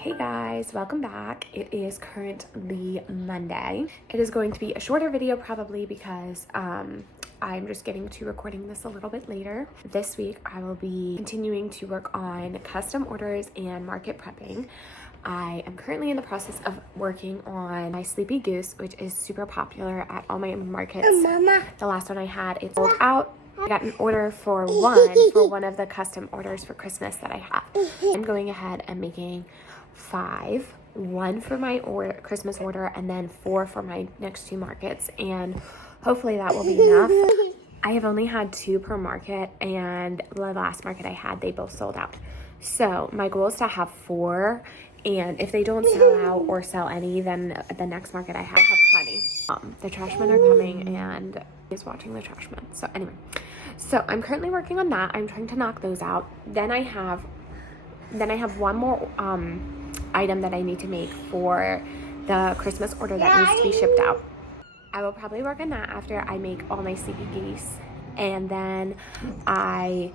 Hey guys, welcome back. It is currently Monday. It is going to be a shorter video probably because I'm just getting to recording this a little bit later. This week I will be continuing to work on custom orders and market prepping. I am currently in the process of working on my Sleepy Goose, which is super popular at all my markets. Mama. The last one I had, it sold out. I got an order for one of the custom orders for Christmas that I have. I'm going ahead and making 5, 1 for my Christmas order, and then 4 for my next 2 markets, and hopefully that will be enough. I have only had 2 per market, and the last market I had, they both sold out. So my goal is to have 4, and if they don't sell out or sell any, then the next market I have plenty. The trash men are coming and is watching the trash men. So anyway, so I'm currently working on that. I'm trying to knock those out. Then I have one more item that I need to make for the Christmas order that needs to be shipped out. I will probably work on that after I make all my Sleepy Geese, and then I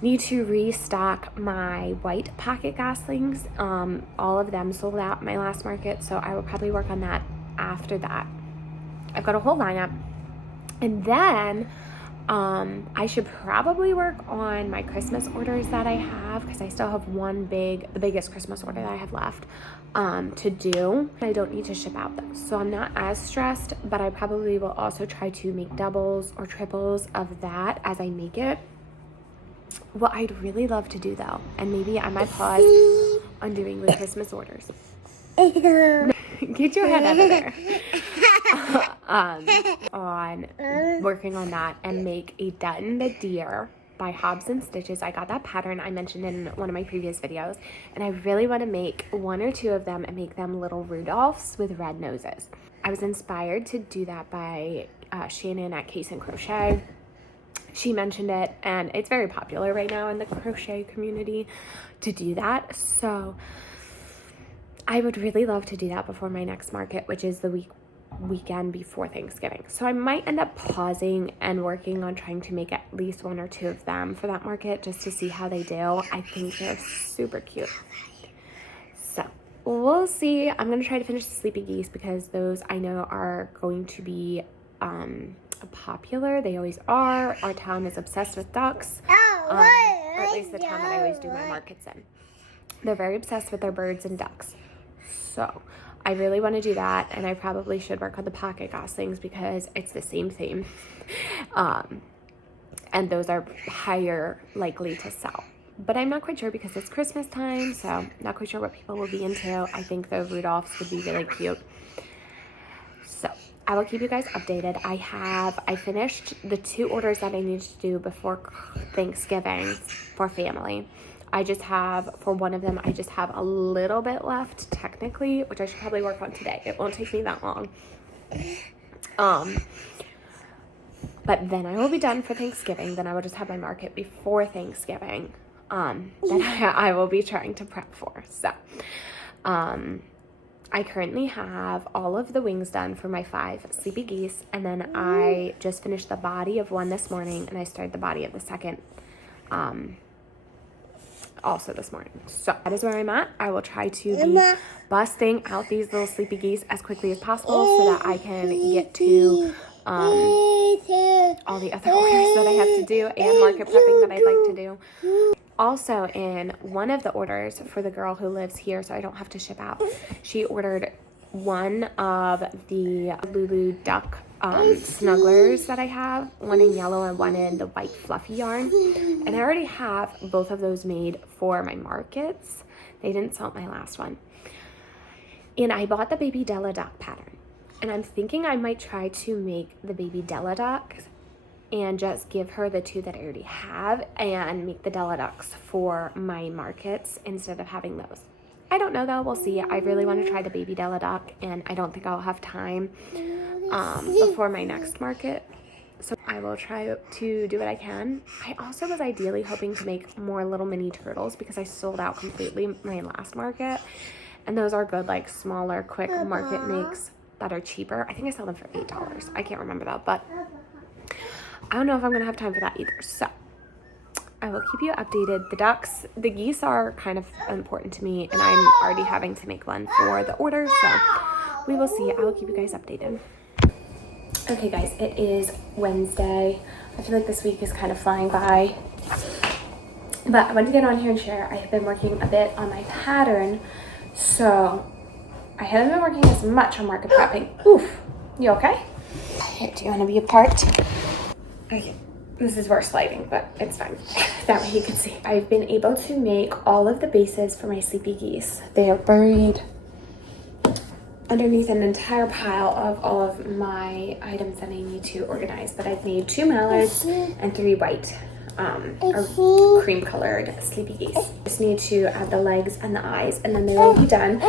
need to restock my white pocket goslings. All of them sold out my last market, so I will probably work on that after that. I've got a whole lineup, and then I should probably work on my Christmas orders that I have, because I still have the biggest Christmas order that I have left to do. I don't need to ship out those, so I'm not as stressed, but I probably will also try to make doubles or triples of that as I make it. What I'd really love to do though, and maybe I might pause on doing the Christmas orders. Get your head out of there. On working on that and make a Dutton the Deer by Hobbs and Stitches. I got that pattern I mentioned in one of my previous videos, and I really want to make 1 or 2 of them and make them little Rudolphs with red noses. I was inspired to do that by Shannon at Case and Crochet. She mentioned it, and it's very popular right now in the crochet community to do that. So I would really love to do that before my next market, which is the weekend before Thanksgiving. So I might end up pausing and working on trying to make at least 1 or 2 of them for that market just to see how they do. I think they're super cute. So we'll see. I'm going to try to finish the Sleepy Geese because those I know are going to be popular. They always are. Our town is obsessed with ducks, or at least the town that I always do my markets in. They're very obsessed with their birds and ducks. So I really want to do that, and I probably should work on the pocket goslings because it's the same theme. And those are higher likely to sell. But I'm not quite sure because it's Christmas time, so not quite sure what people will be into. I think the Rudolphs would be really cute. So I will keep you guys updated. I finished the 2 orders that I need to do before Thanksgiving for family. For one of them, I just have a little bit left technically, which I should probably work on today. It won't take me that long. But then I will be done for Thanksgiving. Then I will just have my market before Thanksgiving that I will be trying to prep for. So, I currently have all of the wings done for my 5 Sleepy Geese, and then I just finished the body of one this morning, and I started the body of the second also this morning. So that is where I'm at. I will try to be busting out these little Sleepy Geese as quickly as possible so that I can get to all the other orders that I have to do and market prepping that I'd like to do. Also, in one of the orders for the girl who lives here, so I don't have to ship out, she ordered one of the Lulu duck snugglers that I have, one in yellow and one in the white fluffy yarn, and I already have both of those made for my markets. They didn't sell my last one, and I bought the baby Della duck pattern, and I'm thinking I might try to make the baby Della ducks and just give her the 2 that I already have and make the Della ducks for my markets instead of having those. I don't know though, we'll see. I really want to try the baby Della duck, and I don't think I'll have time before my next market, so I will try to do what I can. I also was ideally hoping to make more little mini turtles because I sold out completely my last market, and those are good, like smaller quick market makes that are cheaper. I think I sell them for $8. I can't remember though, but I don't know if I'm gonna have time for that either. So I will keep you updated. The geese are kind of important to me, and I'm already having to make one for the order, so we will see. I will keep you guys updated. Okay guys, it is Wednesday. I feel like this week is kind of flying by, but I wanted to get on here and share. I have been working a bit on my pattern, so I haven't been working as much on market prepping. Oof, you okay? Here, do you want to be apart? Okay, this is worse lighting, but it's fine. That way you can see. I've been able to make all of the bases for my sleepy geese. They are buried underneath an entire pile of all of my items that I need to organize, but I've made 2 mallards and 3 white or cream colored sleepy geese. Just need to add the legs and the eyes, and then they will be done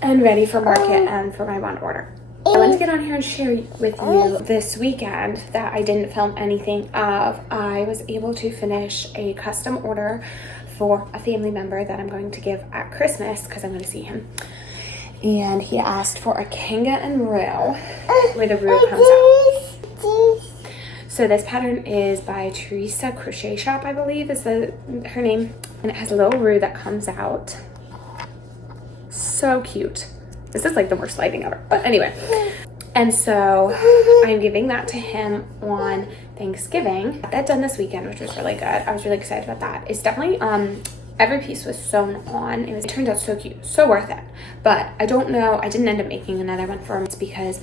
and ready for market and for my one order. I wanted to get on here and share with you this weekend that I didn't film anything of. I was able to finish a custom order for a family member that I'm going to give at Christmas because I'm going to see him. And he asked for a kanga and roux, where the roux comes out. So this pattern is by Teresa Crochet Shop, I believe is her name. And it has a little roux that comes out. So cute. This is like the worst lighting ever, but anyway. And so I'm giving that to him on Thanksgiving. Got that done this weekend, which was really good. I was really excited about that. It's definitely, every piece was sewn on. It turned out so cute, so worth it. But I don't know, I didn't end up making another one for him. It's because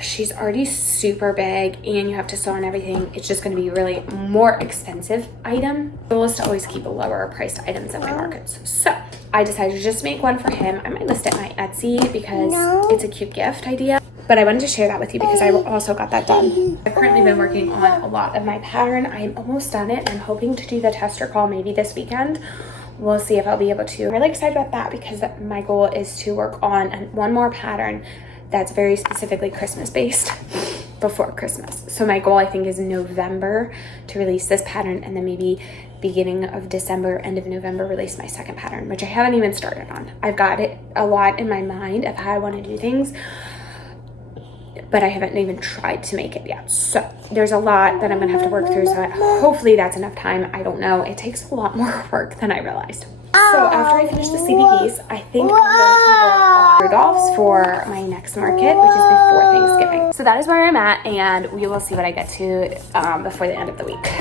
she's already super big and you have to sew on everything. It's just going to be really more expensive item. The goal is to always keep lower priced items at my markets. So I decided to just make one for him. I might list it on my Etsy because it's a cute gift idea. But I wanted to share that with you because I also got that done. I've currently been working on a lot of my pattern. I'm almost done it. I'm hoping to do the tester call maybe this weekend. We'll see if I'll be able to. I'm really excited about that because my goal is to work on one more pattern that's very specifically Christmas based before Christmas. So my goal, I think, is November to release this pattern, and then maybe beginning of December, end of November, release my second pattern, which I haven't even started on. I've got it a lot in my mind of how I want to do things, but I haven't even tried to make it yet. So there's a lot that I'm gonna have to work through, so hopefully that's enough time. I don't know. It takes a lot more work than I realized. So after I finish the sleepy geese, I think I'm going to work on Rudolph's for my next market, which is before Thanksgiving. So that is where I'm at, and we will see what I get to before the end of the week.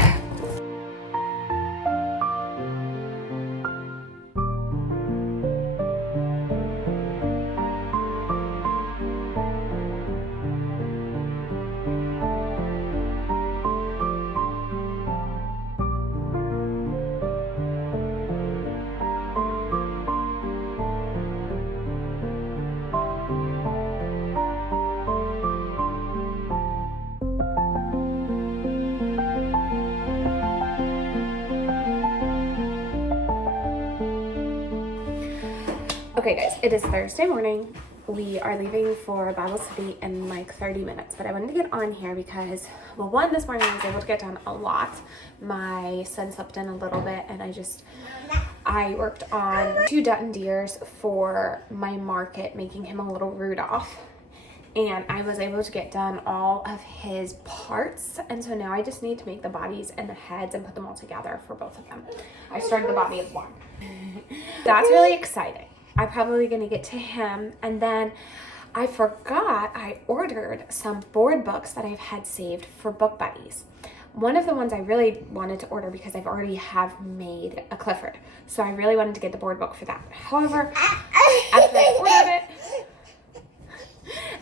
Okay guys, it is Thursday morning. We are leaving for Bible study in like 30 minutes, but I wanted to get on here because, well, one, this morning I was able to get done a lot. My son slept in a little bit, and I worked on 2 Dutton deers for my market, making him a little Rudolph. And I was able to get done all of his parts, and so now I just need to make the bodies and the heads and put them all together for both of them. I started the body of one. That's really exciting. I'm probably gonna get to him, and then I forgot I ordered some board books that I've had saved for book buddies. One of the ones I really wanted to order because I've already have made a Clifford, so I really wanted to get the board book for that. However,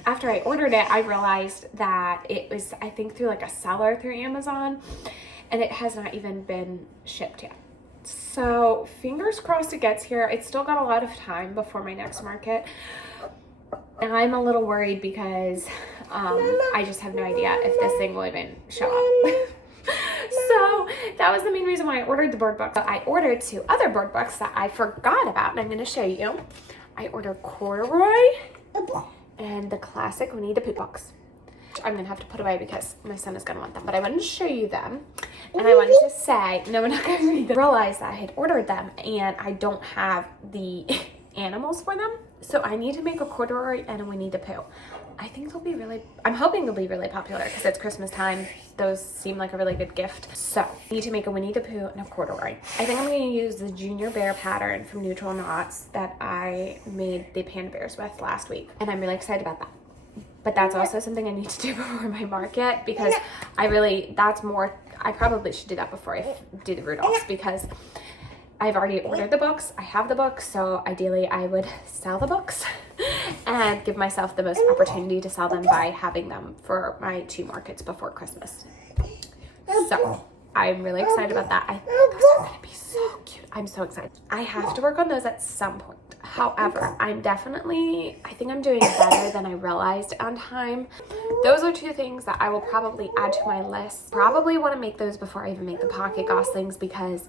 after I ordered it, I realized that it was, I think, through like a seller through Amazon, and it has not even been shipped yet. So fingers crossed it gets here. It's still got a lot of time before my next market, and I'm a little worried because I just have no idea if this thing will even show up. So that was the main reason why I ordered the board book. But I ordered 2 other board books that I forgot about, and I'm going to show you. I ordered Corduroy and the classic Winnie the Pooh books. I'm gonna have to put away because my son is gonna want them, but I wanted to show you them, and I wanted to say, no, we're not gonna read them. I realized that I had ordered them and I don't have the animals for them, so I need to make a Corduroy and a Winnie the Pooh. I think they'll be really, I'm hoping they'll be really popular because it's Christmas time. Those seem like a really good gift. So I need to make a Winnie the Pooh and a corduroy. I think I'm going to use the Junior Bear pattern from Neutral Knots that I made the panda bears with last week. And I'm really excited about that. But that's also something I need to do before my market because I probably should do that before I do the Rudolphs because I've already ordered the books. I have the books, so ideally I would sell the books and give myself the most opportunity to sell them by having them for my 2 markets before Christmas. So I'm really excited about that. Those are gonna be so cute. I'm so excited. I have to work on those at some point. However, I think I'm doing better than I realized on time. Those are 2 things that I will probably add to my list. Probably want to make those before I even make the pocket goslings because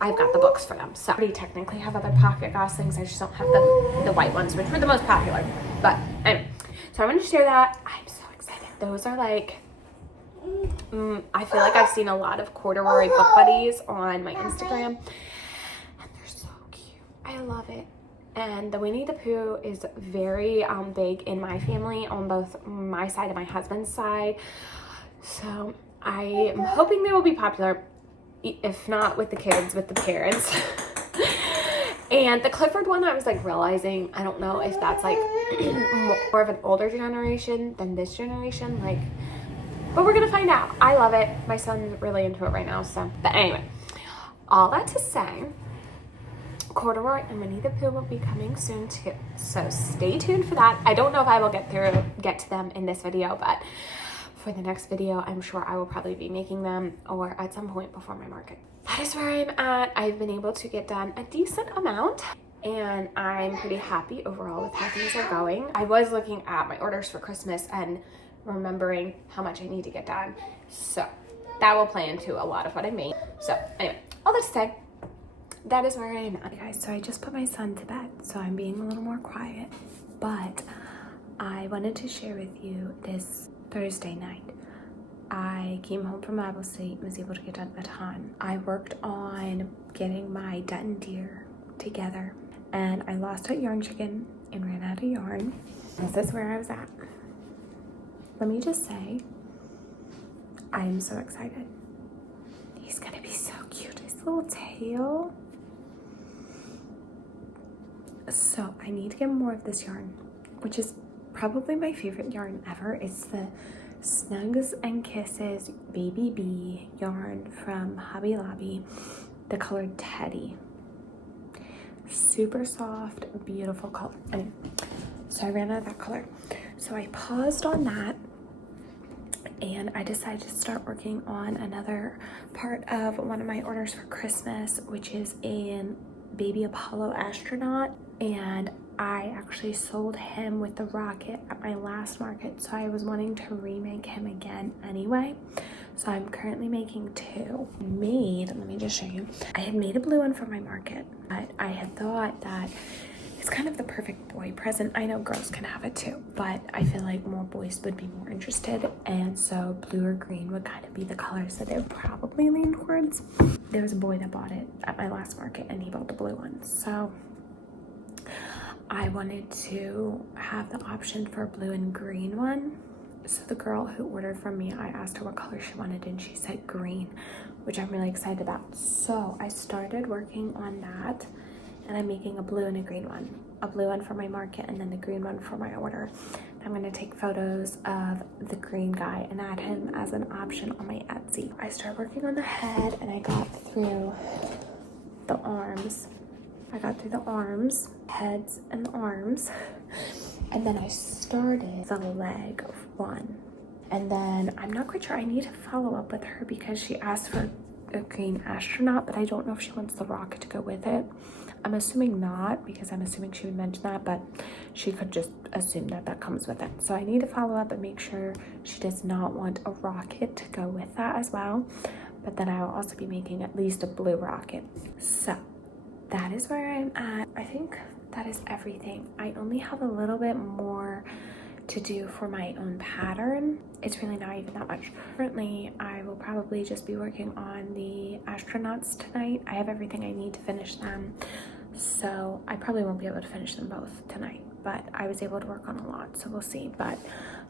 I've got the books for them. So I already technically have other pocket goslings. I just don't have the white ones, which were the most popular. But anyway, so I wanted to share that. I'm so excited. Those are like, I feel like I've seen a lot of corduroy book buddies on my Instagram. And they're so cute. I love it. And the Winnie the Pooh is very big in my family on both my side and my husband's side. So I am hoping they will be popular, if not with the kids, with the parents. And the Clifford one, I was like realizing, I don't know if that's like more of an older generation than this generation. Like, but we're going to find out. I love it. My son's really into it right now. So, but anyway, all that to say, corduroy and Winnie the Pooh will be coming soon too, so stay tuned for that. I don't know if I will get to them in this video, but for the next video I'm sure I will probably be making them or at some point before my market. That is where I'm at. I've been able to get done a decent amount and I'm pretty happy overall with how things are going. I was looking at my orders for Christmas and remembering how much I need to get done, so that will play into a lot of what I made. So anyway, all that to say, that is where I am at, guys. So I just put my son to bed, so I'm being a little more quiet, but I wanted to share with you this Thursday night. I came home from Bible study and was able to get done a ton. I worked on getting my Dutton deer together and I lost a yarn chicken and ran out of yarn. This is where I was at. Let me just say, I'm so excited. He's gonna be so cute. His little tail. So I need to get more of this yarn, which is probably my favorite yarn ever. It's the Snugs and Kisses Baby Bee yarn from Hobby Lobby, the color Teddy. Super soft, beautiful color. Anyway, so I ran out of that color. So I paused on that and I decided to start working on another part of one of my orders for Christmas, which is in Baby Apollo Astronaut. And I actually sold him with the rocket at my last market, so I was wanting to remake him again anyway. So I'm currently making 2. Let me just show you. I had made a blue one for my market, but I had thought that it's kind of the perfect boy present. I know girls can have it too, but I feel like more boys would be more interested, and so blue or green would kind of be the colors that they would probably lean towards. There was a boy that bought it at my last market and he bought the blue one, so I wanted to have the option for a blue and green one. So the girl who ordered from me, I asked her what color she wanted and she said green, which I'm really excited about. So I started working on that and I'm making a blue and a green one. A blue one for my market and then the green one for my order. I'm gonna take photos of the green guy and add him as an option on my Etsy. I started working on the head and I got through the arms. Heads and the arms. And then I started the leg of one. And then I'm not quite sure, I need to follow up with her because she asked for a green astronaut, but I don't know if she wants the rocket to go with it. I'm assuming not, because I'm assuming she would mention that, but she could just assume that that comes with it. So I need to follow up and make sure she does not want a rocket to go with that as well. But then I will also be making at least a blue rocket. So that is where I'm at. I think that is everything. I only have a little bit more to do for my own pattern. It's really not even that much. Currently, I will probably just be working on the astronauts tonight. I have everything I need to finish them, so I probably won't be able to finish them both tonight. but I was able to work on a lot, so we'll see. But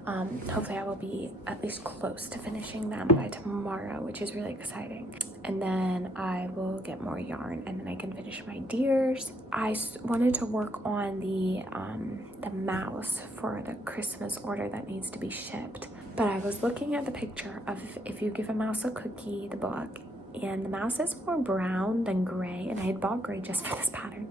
hopefully I will be at least close to finishing them by tomorrow, which is really exciting. And then I will get more yarn, and then I can finish my deers. I wanted to work on the mouse for the Christmas order that needs to be shipped. But I was looking at the picture of If You Give a Mouse a Cookie, the book, and the mouse is more brown than gray, and I had bought gray just for this pattern.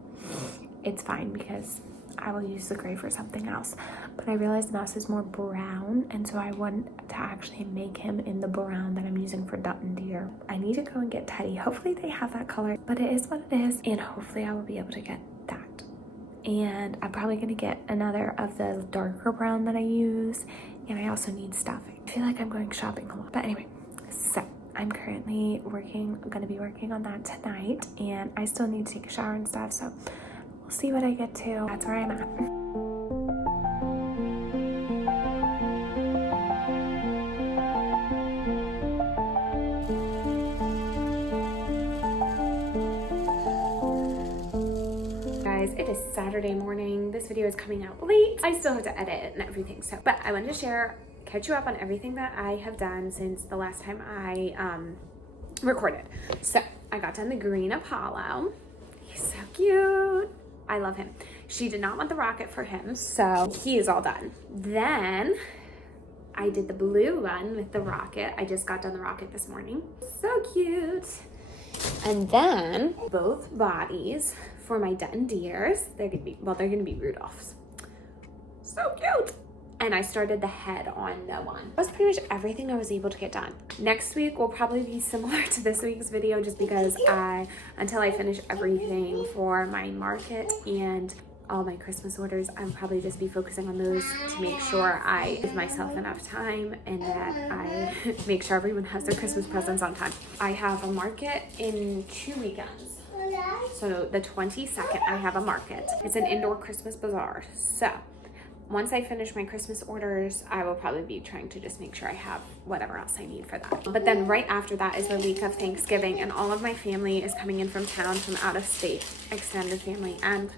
It's fine because I will use the gray for something else, but I realized the mouse is more brown, and so I want to actually make him in the brown that I'm using for Dutton Deer. I need to go and get Teddy. Hopefully they have that color, but it is what it is, and hopefully I will be able to get that. And I'm probably going to get another of the darker brown that I use, and I also need stuffing. I feel like I'm going shopping a lot, but anyway, so I'm currently going to be working on that tonight, and I still need to take a shower and stuff, so we'll see what I get to. That's where I'm at. Guys, it is Saturday morning. This video is coming out late. I still have to edit it and everything, so, but I wanted to catch you up on everything that I have done since the last time I recorded. So I got done the green Apollo. He's so cute. I love him. She did not want the rocket for him, so he is all done. Then I did the blue one with the rocket. I just got done the rocket this morning. So cute. And then both bodies for my Dutton Deers. They're gonna be Rudolphs. So cute. And I started the head on the one. That was pretty much everything I was able to get done. Next week will probably be similar to this week's video, just because until I finish everything for my market and all my Christmas orders, I'll probably just be focusing on those to make sure I give myself enough time and that I make sure everyone has their Christmas presents on time. I have a market in 2 weekends. So the 22nd, I have a market. It's an indoor Christmas bazaar. So once I finish my Christmas orders, I will probably be trying to just make sure I have whatever else I need for that. But then right after that is the week of Thanksgiving, and all of my family is coming in from town, from out of state, extended family and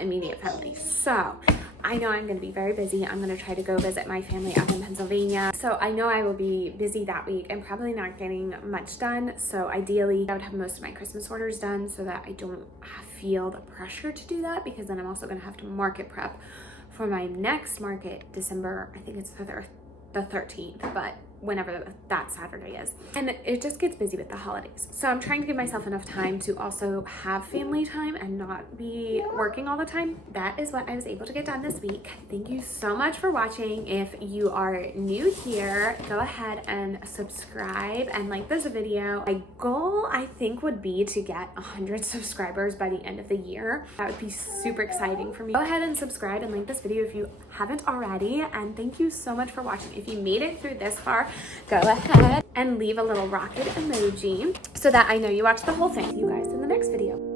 immediate family. So I know I'm going to be very busy. I'm going to try to go visit my family up in Pennsylvania. So I know I will be busy that week and probably not getting much done. So ideally I would have most of my Christmas orders done so that I don't feel the pressure to do that, because then I'm also going to have to market prep for my next market, December, I think it's the 13th, but whenever that Saturday is. And it just gets busy with the holidays. So I'm trying to give myself enough time to also have family time and not be working all the time. That is what I was able to get done this week. Thank you so much for watching. If you are new here, go ahead and subscribe and like this video. My goal, I think, would be to get 100 subscribers by the end of the year. That would be super exciting for me. Go ahead and subscribe and like this video if you haven't already. And thank you so much for watching. If you made it through this far, go ahead and leave a little rocket emoji so that I know you watched the whole thing. See you guys in the next video.